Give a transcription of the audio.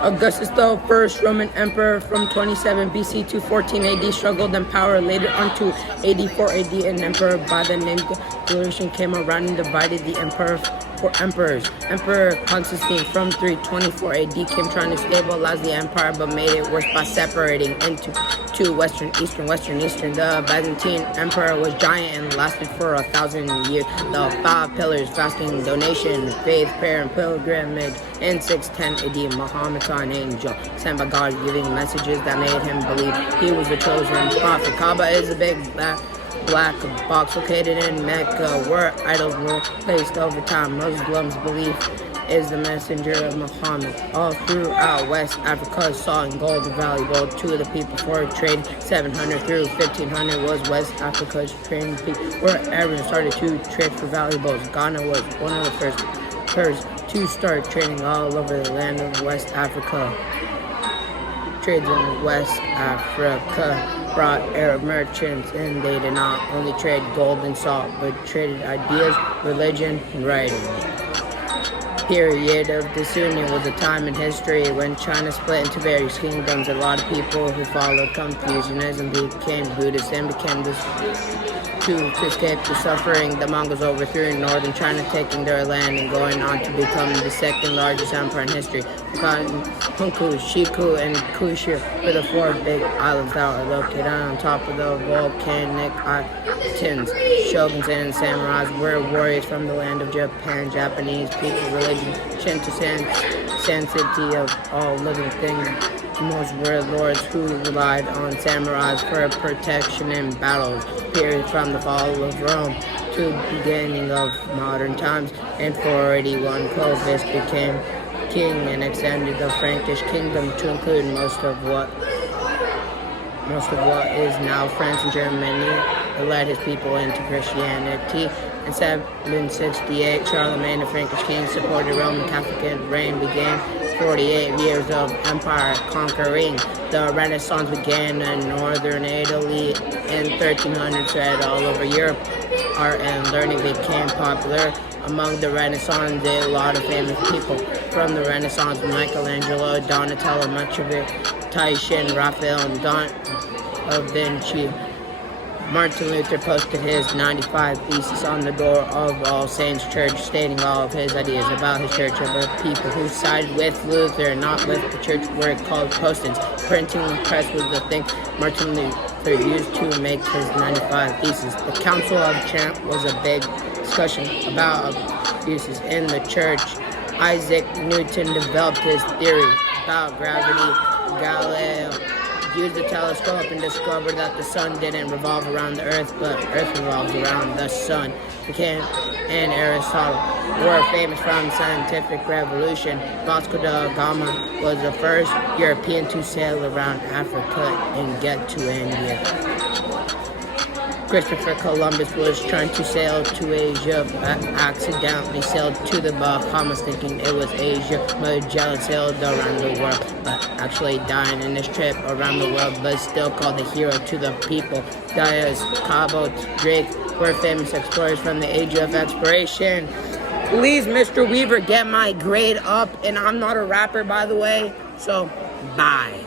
Augustus the first Roman emperor from 27 BC to 14 AD struggled in power. Later onto 84 AD, an emperor by the name Galerian came around and divided the empire for emperors. Emperor Constantine from 324 AD came trying to stabilize the empire, but made it worse by separating into two western, eastern. The Byzantine emperor was giant and lasted for 1,000 years. The 5 pillars: fasting, donation, faith, prayer, and pilgrimage. In 610 AD, Muhammad saw an angel sent by God giving messages that made him believe he was the chosen prophet. Kaaba is a big black box located in Mecca where idols were placed over time. Muslims believe is the messenger of Muhammad. All throughout West Africa, salt and gold were valuable to the people for trade. 700 through 1500 was West Africa's trading peak, where everyone started to trade for valuables. Ghana was one of the first to start trading all over the land of West Africa. Trades in West Africa brought Arab merchants in. They did not only trade gold and salt, but traded ideas, religion, and writing. Period of disunion was a time in history when China split into various kingdoms. A lot of people who followed Confucianism became Buddhists and became this to escape the suffering. The Mongols overthrew northern China, taking their land and going on to become the second largest empire in history. Hunku, Shiku, and Kyushu were the 4 big islands that are located on top of the volcanic islands. Shoguns and samurais were warriors from the land of Japan. Japanese people, religion, Shinto, sanctity of all living things. Most were lords who relied on samurais for protection in battles. Period from the fall of Rome to the beginning of modern times. In 481, Clovis became king and extended the Frankish kingdom to include most of what is now France and Germany. He led his people into Christianity. In 768, Charlemagne, the Frankish king, supported Roman Catholic reign, began 48 years of empire conquering. The Renaissance began in northern Italy in 1300, spread all over Europe. Art and learning became popular. Among the Renaissance, a lot of famous people from the Renaissance: Michelangelo, Donatello, much of it, Titian, Raphael, and Da Vinci. Martin Luther posted his 95 Theses on the door of All Saints Church, stating all of his ideas about his church. But people who sided with Luther, not with the church, were called Protestants. Printing press was the thing Martin Luther used to make his 95 Theses. The Council of Trent was a big discussion about abuses in the church. Isaac Newton developed his theory about gravity. Galileo used the telescope and discovered that the sun didn't revolve around the earth, but earth revolves around the sun. Kant and Aristotle were famous from the scientific revolution. Vasco da Gama was the first European to sail around Africa and get to India. Christopher Columbus was trying to sail to Asia, but accidentally sailed to the Bahamas thinking it was Asia. Magellan sailed around the world, but actually died in his trip around the world, but still called a hero to the people. Diaz, Cabot, Drake were famous explorers from the age of exploration. Please, Mr. Weaver, get my grade up, and I'm not a rapper, by the way, so bye.